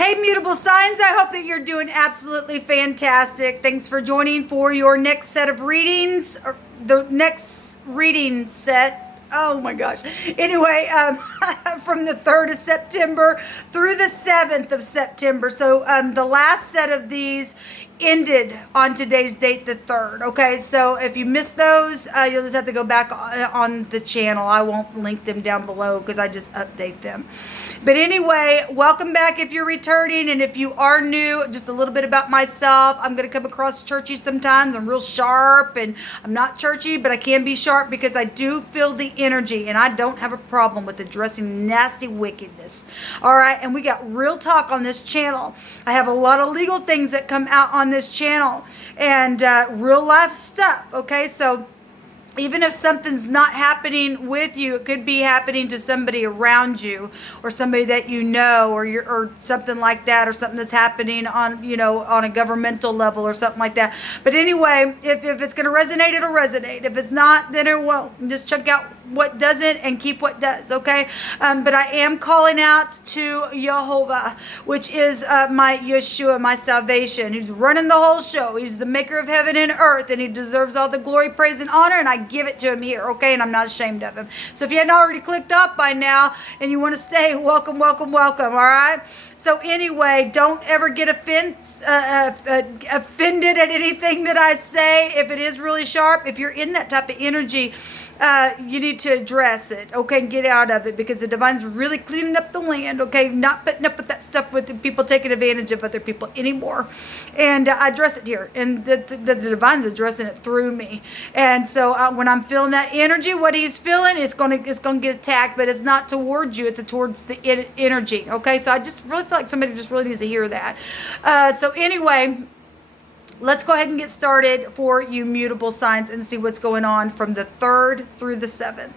Hey, Mutable Signs, I hope that you're doing absolutely fantastic. Thanks for joining for your next set of readings, or the next reading set. Oh my gosh. Anyway, from the 3rd of September through the 7th of September. So the last set of these ended on today's date, the 3rd. Okay, so if you missed those, you'll just have to go back on the channel. I won't link them down below because I just update them. But anyway, welcome back if you're returning, and if you are new, just a little bit about myself. I'm going to come across churchy sometimes. I'm real sharp, and I'm not churchy, but I can be sharp because I do feel the energy, and I don't have a problem with addressing nasty wickedness. All right, and we got real talk on this channel. I have a lot of legal things that come out on this channel, and real life stuff. Okay, so even if something's not happening with you, it could be happening to somebody around you, or somebody that you know, or something like that, or something that's happening on, on a governmental level or something like that. But anyway, if it's going to resonate, it'll resonate. If it's not, then it won't. Just check out what doesn't and keep what does, okay? But I am calling out to Jehovah, which is my Yeshua, my salvation, who's running the whole show. He's the maker of heaven and earth, and he deserves all the glory, praise, and honor, and I give it to him here, okay? And I'm not ashamed of him. So if you hadn't already clicked off by now and you want to stay, welcome, welcome, welcome, all right? So anyway, don't ever get offended at anything that I say. If it is really sharp, if you're in that type of energy, you need to address it, okay? Get out of it, because the divine's really cleaning up the land, okay? Not putting up with that stuff with the people taking advantage of other people anymore. And I address it here, and the divine's addressing it through me. And so when I'm feeling that energy, what he's feeling, it's gonna get attacked, but it's not towards you, it's towards the energy, okay? So I just really feel like somebody just really needs to hear that. So anyway, let's go ahead and get started for you mutable signs and see what's going on from the 3rd through the 7th.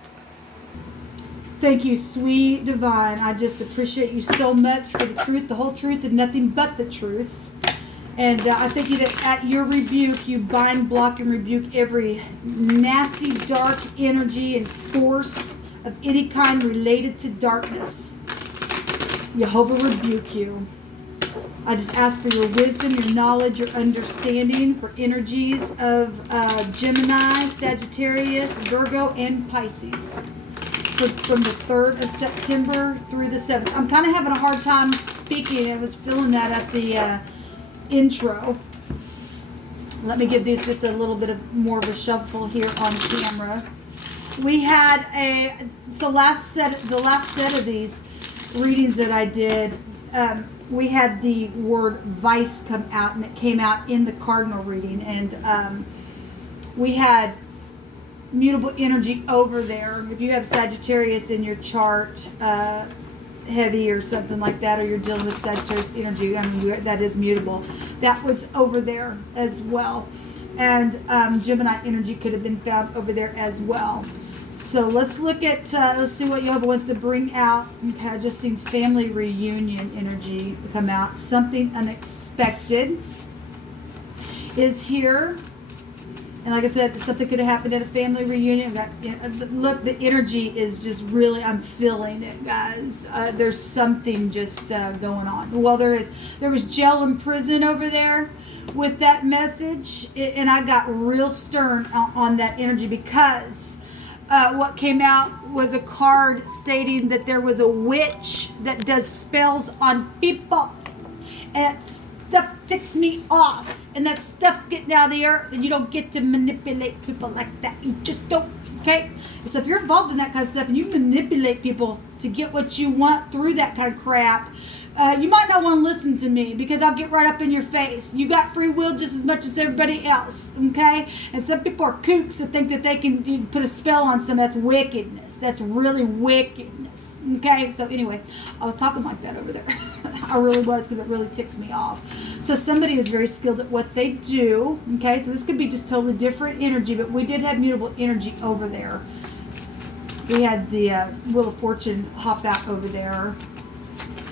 Thank you, sweet divine. I just appreciate you so much for the truth, the whole truth, and nothing but the truth. And I thank you that at your rebuke, you bind, block, and rebuke every nasty, dark energy and force of any kind related to darkness. Jehovah rebuke you. I just ask for your wisdom, your knowledge, your understanding for energies of Gemini, Sagittarius, Virgo, and Pisces from the 3rd of September through the 7th. I'm kind of having a hard time speaking. I was feeling that at the intro. Let me give these just a little bit of more of a shuffle here on camera. We had the last set of these readings that I did, we had the word vice come out, and it came out in the cardinal reading, and we had mutable energy over there. If you have Sagittarius in your chart, heavy or something like that, or you're dealing with Sagittarius energy, I mean, that is mutable. That was over there as well. And Gemini energy could have been found over there as well. So let's look at, let's see what Jehovah wants to bring out. Okay, I just seen family reunion energy come out. Something unexpected is here. And like I said, something could have happened at a family reunion. Look, the energy is just really, I'm feeling it, guys. There's something just going on. Well, there was jail and prison over there with that message. And I got real stern on that energy, because what came out was a card stating that there was a witch that does spells on people. And stuff ticks me off. And that stuff's getting out of the earth. And you don't get to manipulate people like that. You just don't, okay? So if you're involved in that kind of stuff and you manipulate people to get what you want through that kind of crap, you might not want to listen to me, because I'll get right up in your face. You got free will just as much as everybody else, okay? And some people are kooks that think that they can put a spell on some. That's wickedness. That's really wickedness, okay? So anyway, I was talking like that over there. I really was, because it really ticks me off. So somebody is very skilled at what they do, okay? So this could be just totally different energy, but we did have mutable energy over there. We had the Wheel of Fortune hop out over there.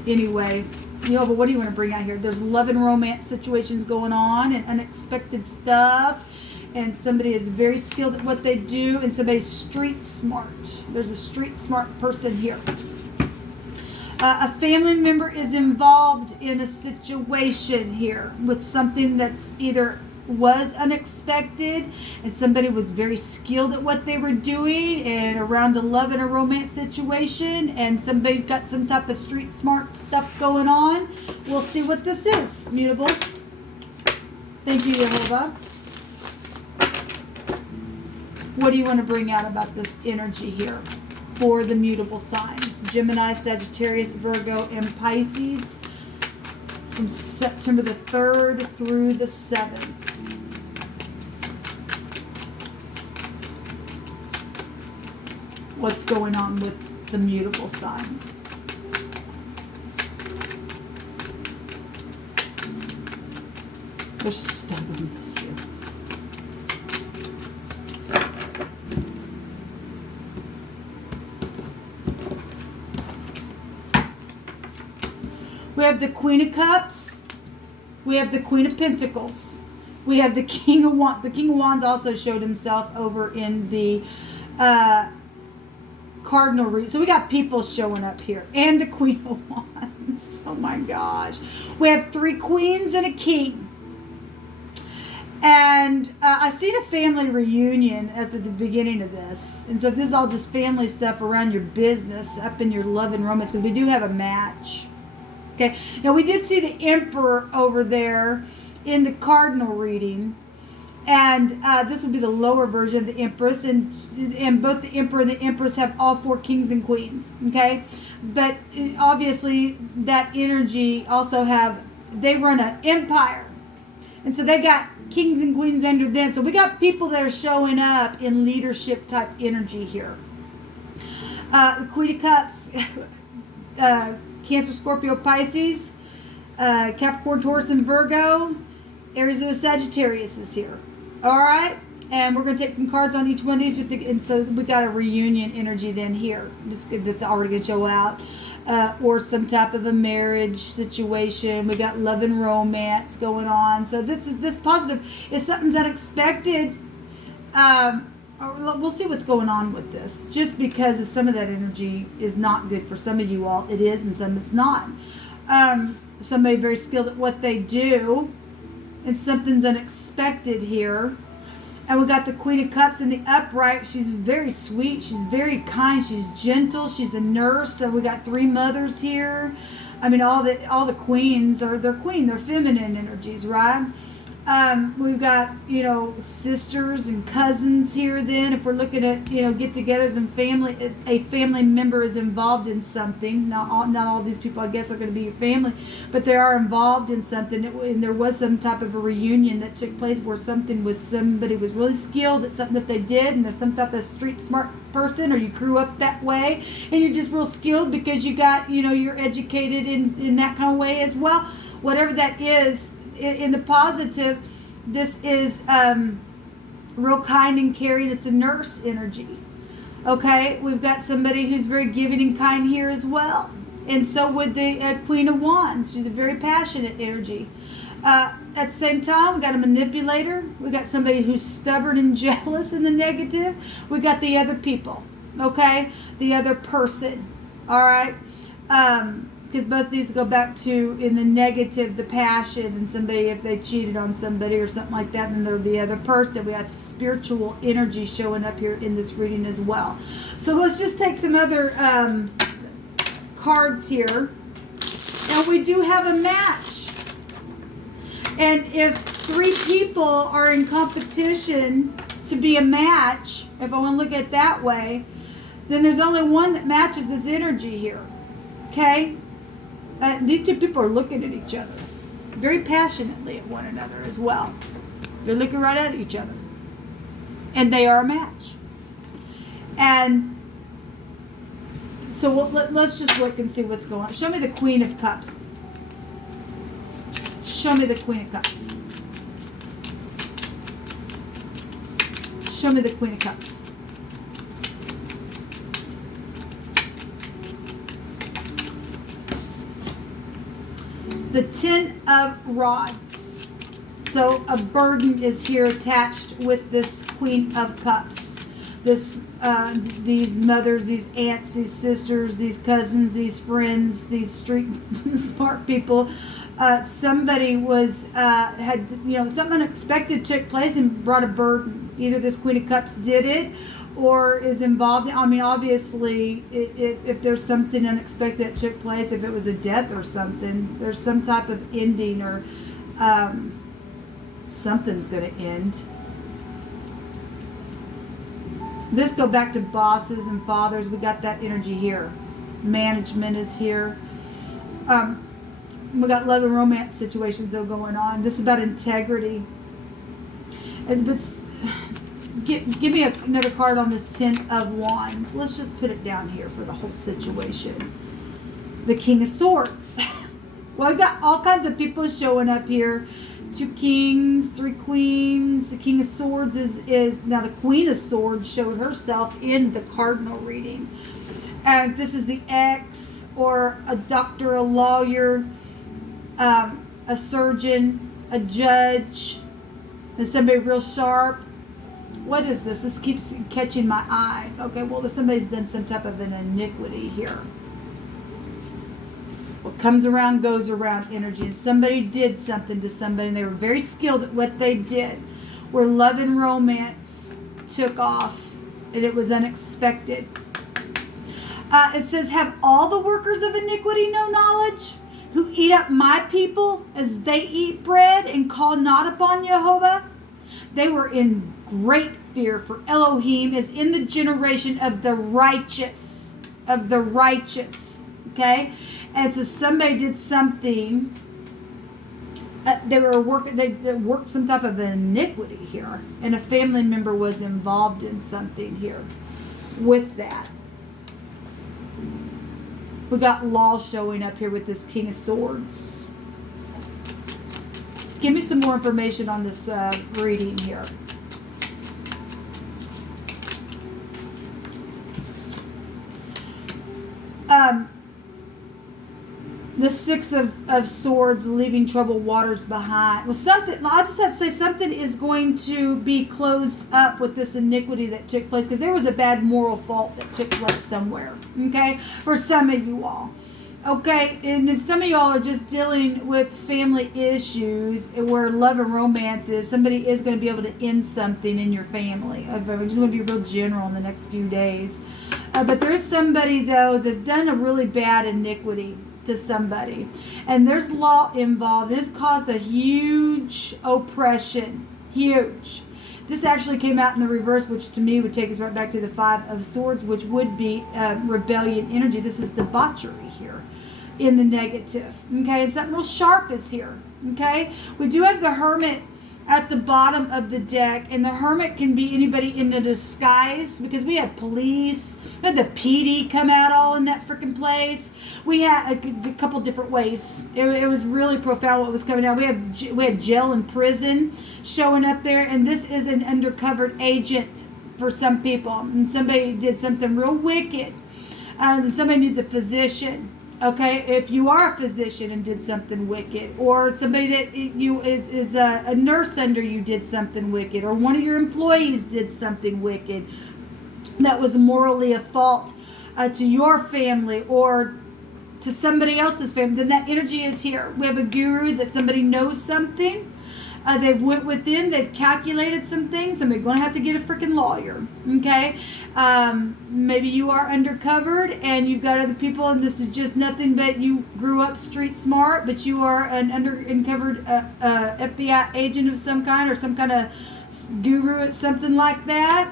Anyway, but what do you want to bring out here? There's love and romance situations going on, and unexpected stuff, and somebody is very skilled at what they do, and somebody's street smart. There's a street smart person here. A family member is involved in a situation here with something that's either was unexpected and somebody was very skilled at what they were doing and around a love and a romance situation, and somebody got some type of street smart stuff going on. We'll see what this is, mutables. Thank you, Jehovah. What do you want to bring out about this energy here for the mutable signs? Gemini, Sagittarius, Virgo, and Pisces from September the 3rd through the 7th. What's going on with the mutable signs? There's stubbornness here. We have the Queen of Cups. We have the Queen of Pentacles. We have the King of Wands. The King of Wands also showed himself over in the Cardinal read. So we got people showing up here. And the Queen of Wands. Oh my gosh. We have 3 queens and a king. And I seen a family reunion at the beginning of this. And so this is all just family stuff around your business, up in your love and romance, because we do have a match. Okay. Now we did see the Emperor over there in the Cardinal reading. And this would be the lower version of the Empress. And both the Emperor and the Empress have all 4 kings and queens. Okay. But obviously that energy also they run an empire. And so they got kings and queens under them. So we got people that are showing up in leadership type energy here. The Queen of Cups, Cancer, Scorpio, Pisces, Capricorn, Taurus, and Virgo. Aries, and Sagittarius is here. All right. And we're going to take some cards on each one of these. And so we got a reunion energy then here. That's already going to show out. Or some type of a marriage situation. We got love and romance going on. So this positive is something's unexpected. We'll see what's going on with this. Just because of some of that energy is not good for some of you all. It is, and some it's not. Somebody very skilled at what they do, and something's unexpected here. And we got the Queen of Cups in the upright. She's very sweet. She's very kind. She's gentle. She's a nurse. So we got 3 mothers here. I mean, all the queens are they're feminine energies, right? We've got, sisters and cousins here then. If we're looking at, get-togethers and family, a family member is involved in something. Not all these people, I guess, are going to be your family, but they are involved in something. And there was some type of a reunion that took place where somebody was really skilled at something that they did, and there's some type of street smart person, or you grew up that way, and you're just real skilled because you got, you're educated in that kind of way as well. Whatever that is. In the positive, this is real kind and caring. It's a nurse energy. Okay, we've got somebody who's very giving and kind here as well. And so would the Queen of Wands. She's a very passionate energy. At the same time, we got a manipulator. We got somebody who's stubborn and jealous in the negative. We got the other people. Okay, the other person. All right. Because both of these go back to, in the negative, the passion, and somebody, if they cheated on somebody or something like that, then they're the other person. We have spiritual energy showing up here in this reading as well. So let's just take some other cards here. And we do have a match. And if 3 people are in competition to be a match, if I want to look at it that way, then there's only one that matches this energy here. Okay? These 2 people are looking at each other very passionately at one another as well. They're looking right at each other. And they are a match. And so let's just look and see what's going on. Show me the Queen of Cups. Show me the Queen of Cups. Show me the Queen of Cups. The 10 of Rods. So a burden is here attached with this Queen of Cups. these mothers, these aunts, these sisters, these cousins, these friends, these street smart people. Somebody was had something unexpected took place and brought a burden. Either this Queen of Cups did it, or is involved. I mean, obviously, if there's something unexpected that took place, if it was a death or something, there's some type of ending, or something's going to end. This go back to bosses and fathers. We got that energy here. Management is here. We got love and romance situations though going on. This is about integrity. Give me another card on this Ten of Wands. Let's just put it down here for the whole situation. The King of Swords. Well, we got all kinds of people showing up here. 2 kings, 3 queens. The King of Swords is now the Queen of Swords showed herself in the cardinal reading. And this is the ex, or a doctor, a lawyer, a surgeon, a judge, and somebody real sharp. What is this? This keeps catching my eye. Okay, well, somebody's done some type of an iniquity here. What comes around goes around energy. And somebody did something to somebody, and they were very skilled at what they did, where love and romance took off, and it was unexpected. It says, have all the workers of iniquity no knowledge, who eat up my people as they eat bread and call not upon Jehovah? They were in great fear, for Elohim is in the generation of the righteous. Of the righteous. Okay? And it says somebody did something. They worked some type of an iniquity here. And a family member was involved in something here with that. We got law showing up here with this King of Swords. Give me some more information on this reading here. The Six of Swords, leaving troubled waters behind. Well, I'll just have to say something is going to be closed up with this iniquity that took place, because there was a bad moral fault that took place somewhere, okay, for some of you all. Okay, and if some of y'all are just dealing with family issues where love and romance is, somebody is going to be able to end something in your family. We're just going to be real general in the next few days. But there is somebody, though, that's done a really bad iniquity to somebody. And there's law involved. It's caused a huge oppression. Huge. This actually came out in the reverse, which to me would take us right back to the Five of Swords, which would be rebellion energy. This is debauchery here in the negative. Okay, and something real sharp is here. Okay, we do have the Hermit at the bottom of the deck, and the Hermit can be anybody in a disguise, because we had police, we had the PD come out all in that freaking place. We had a couple different ways. It was really profound what was coming out. We had jail and prison showing up there, and this is an undercover agent for some people, and somebody did something real wicked. Somebody needs a physician. Okay, if you are a physician and did something wicked, or somebody that is a nurse under you did something wicked, or one of your employees did something wicked that was morally at fault to your family or to somebody else's family, then that energy is here. We have a guru that somebody knows something. They've went within, they've calculated some things, and they're going to have to get a freaking lawyer, okay? Maybe you are undercovered, and you've got other people, and this is just nothing but you grew up street smart, but you are an uncovered FBI agent of some kind, or some kind of guru at something like that,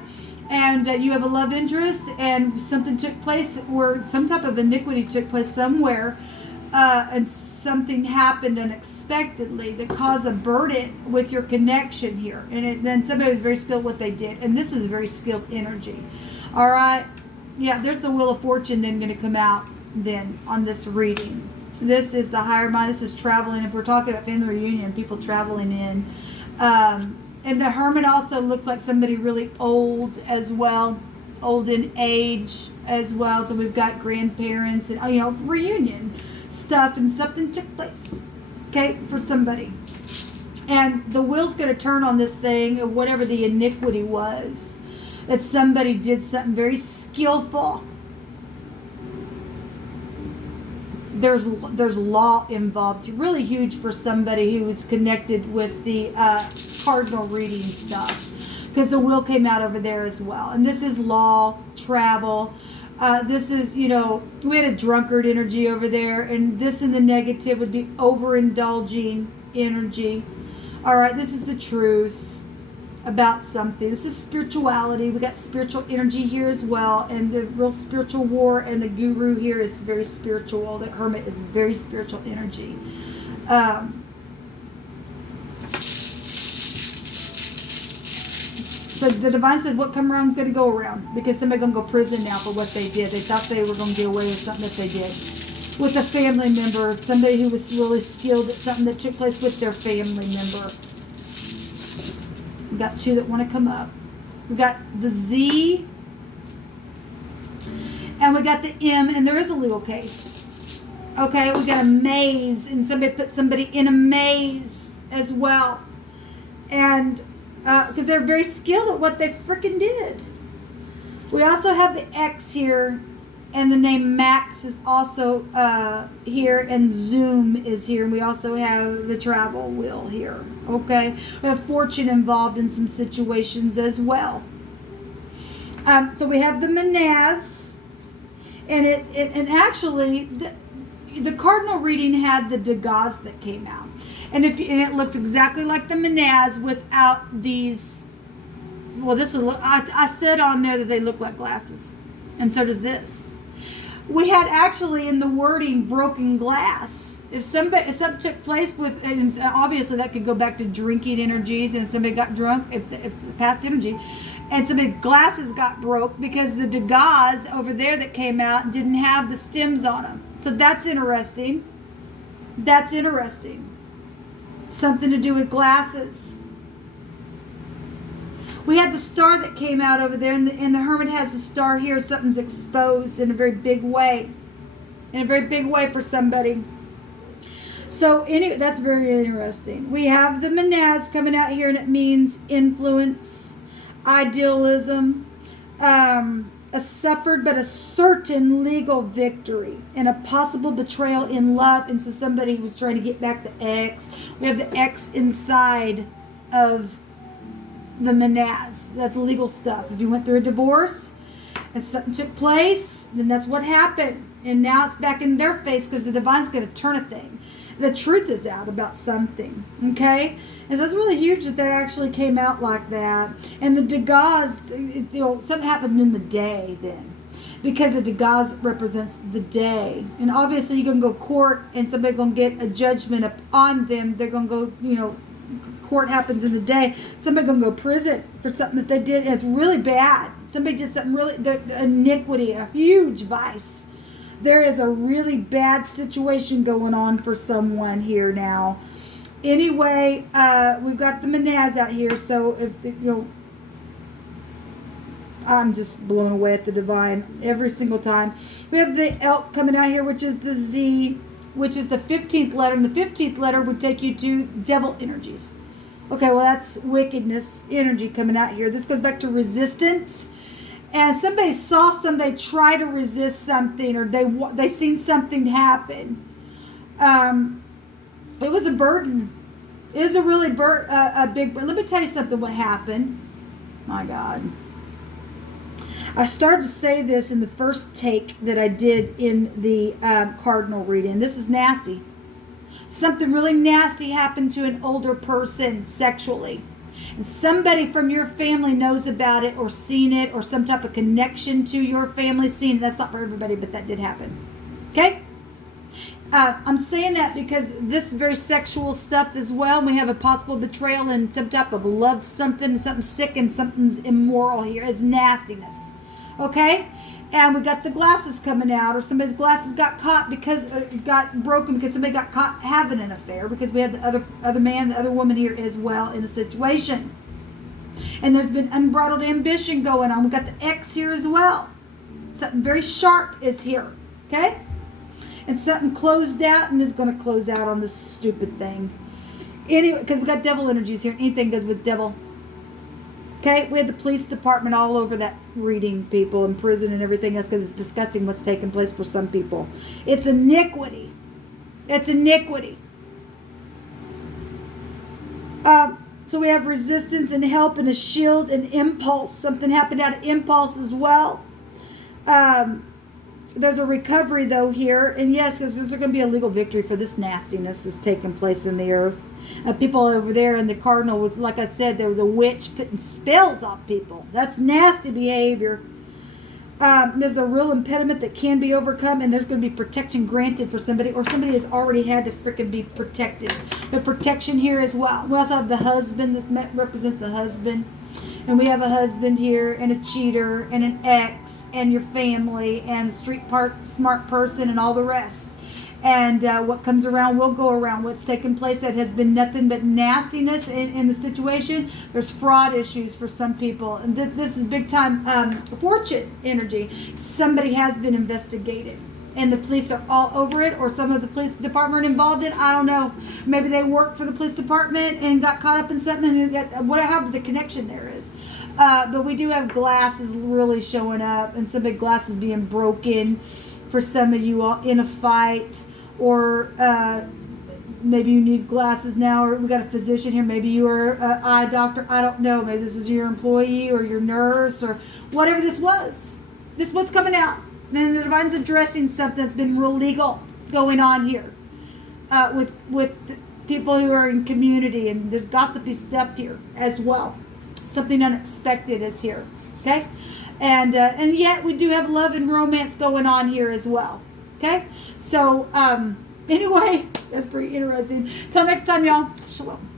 and you have a love interest, and something took place where some type of iniquity took place somewhere, and something happened unexpectedly that caused a burden with your connection here. And then somebody was very skilled what they did. And this is very skilled energy. All right. Yeah, there's the Wheel of Fortune then going to come out then on this reading. This is the higher mind. This is traveling. If we're talking about family reunion, people traveling in. And the Hermit also looks like somebody really old as well. Old in age as well. So we've got grandparents and, reunion stuff, and something took place, okay, for somebody, and the wheel's going to turn on this thing of whatever the iniquity was. that somebody did something very skillful. There's law involved. Really huge for somebody who was connected with the cardinal reading stuff, because the wheel came out over there as well. And this is law, travel. This is, we had a drunkard energy over there, and this in the negative would be overindulging energy. All right, this is the truth about something. This is spirituality. We got spiritual energy here as well, and the real spiritual war, and the guru here is very spiritual. The hermit is very spiritual energy. So the divine said, what come around is going to go around, because somebody's going to go to prison now for what they did. They thought they were going to get away with something that they did with a family member, somebody who was really skilled at something that took place with their family member. We got two that want to come up. We got the Z, and we got the M, and there is a legal case. Okay, we got a maze, and somebody put somebody in a maze as well. And because they're very skilled at what they freaking did. We also have the X here, and the name Max is also here, and Zoom is here, and we also have the travel wheel here. Okay, we have fortune involved in some situations as well. So we have the Menaz, and actually the cardinal reading had the Degas that came out, and it looks exactly like the Menaz without these. Well, this will look. I said on there that they look like glasses, and so does this. We had actually in the wording broken glass. If something took place with, and obviously that could go back to drinking energies, and somebody got drunk, if the past energy, and somebody's glasses got broke because the Degas over there that came out didn't have the stems on them. So that's interesting. That's interesting. Something to do with glasses. We had the star that came out over there, and the hermit has a star here. Something's exposed in a very big way. In a very big way for somebody. So anyway, that's very interesting. We have the Menaz coming out here, and it means influence, idealism, a suffered but a certain legal victory, and a possible betrayal in love. And so somebody was trying to get back the X. We have the X inside of the Menaz. That's legal stuff. If you went through a divorce and something took place, then that's what happened. And now it's back in their face because the divine's going to turn a thing. The truth is out about something. Okay? And so it's really huge that actually came out like that. And the Degas, something happened in the day then. Because the Degas represents the day. And obviously you're going to go court, and somebody's going to get a judgment on them. They're going to go, court happens in the day. Somebody gonna go to prison for something that they did, and it's really bad. Somebody did something really, iniquity, a huge vice. There is a really bad situation going on for someone here now. Anyway, we've got the Menaz out here, so if I'm just blown away at the divine every single time. We have the Elk coming out here, which is the Z, which is the 15th letter, and the 15th letter would take you to devil energies. Okay, well, that's wickedness energy coming out here. This goes back to resistance. And somebody saw somebody try to resist something, or they seen something happen. It was a burden. It was a really a big burden. Let me tell you something what happened. My God. I started to say this in the first take that I did in the cardinal reading. This is nasty. Something really nasty happened to an older person sexually. And somebody from your family knows about it or seen it, or some type of connection to your family seen it. That's not for everybody, but that did happen. Okay? I'm saying that because this is very sexual stuff as well. We have a possible betrayal and some type of love, something sick, and something's immoral here. It's nastiness. Okay? And we got the glasses coming out, or somebody's glasses got caught got broken because somebody got caught having an affair, because we have the other man, the other woman here as well in a situation. And there's been unbridled ambition going on. We got the X here as well. Something very sharp is here. Okay? And something closed out and is going to close out on this stupid thing. Anyway, because we got devil energies here. Anything goes with devil. Okay, we had the police department all over that reading, people in prison and everything else, because it's disgusting what's taking place for some people. It's iniquity. It's iniquity. So we have resistance and help and a shield and impulse. Something happened out of impulse as well. There's a recovery though here, and yes, because there's going to be a legal victory for this nastiness that's taking place in the earth. People over there in the cardinal, with, like I said, there was a witch putting spells on people. That's nasty behavior. There's a real impediment that can be overcome, and there's going to be protection granted for somebody, or somebody has already had to freaking be protected. The protection here as well. We also have the husband. This represents the husband. And we have a husband here, and a cheater, and an ex, and your family, and a street smart person, and all the rest. And what comes around will go around. What's taken place that has been nothing but nastiness in the situation. There's fraud issues for some people. And this is big time fortune energy. Somebody has been investigated. And the police are all over it, or some of the police department involved in. I don't know. Maybe they work for the police department and got caught up in something. Whatever the connection there is. But we do have glasses really showing up, and some big glasses being broken for some of you all in a fight, or maybe you need glasses now, or we got a physician here. Maybe you are an eye doctor. I don't know. Maybe this is your employee or your nurse or whatever this was. This is what's coming out. And the divine's addressing something that's been real legal going on here with people who are in community, and there's gossipy stuff here as well. Something unexpected is here, okay? And yet we do have love and romance going on here as well, okay? So anyway, that's pretty interesting. Till next time, y'all. Shalom.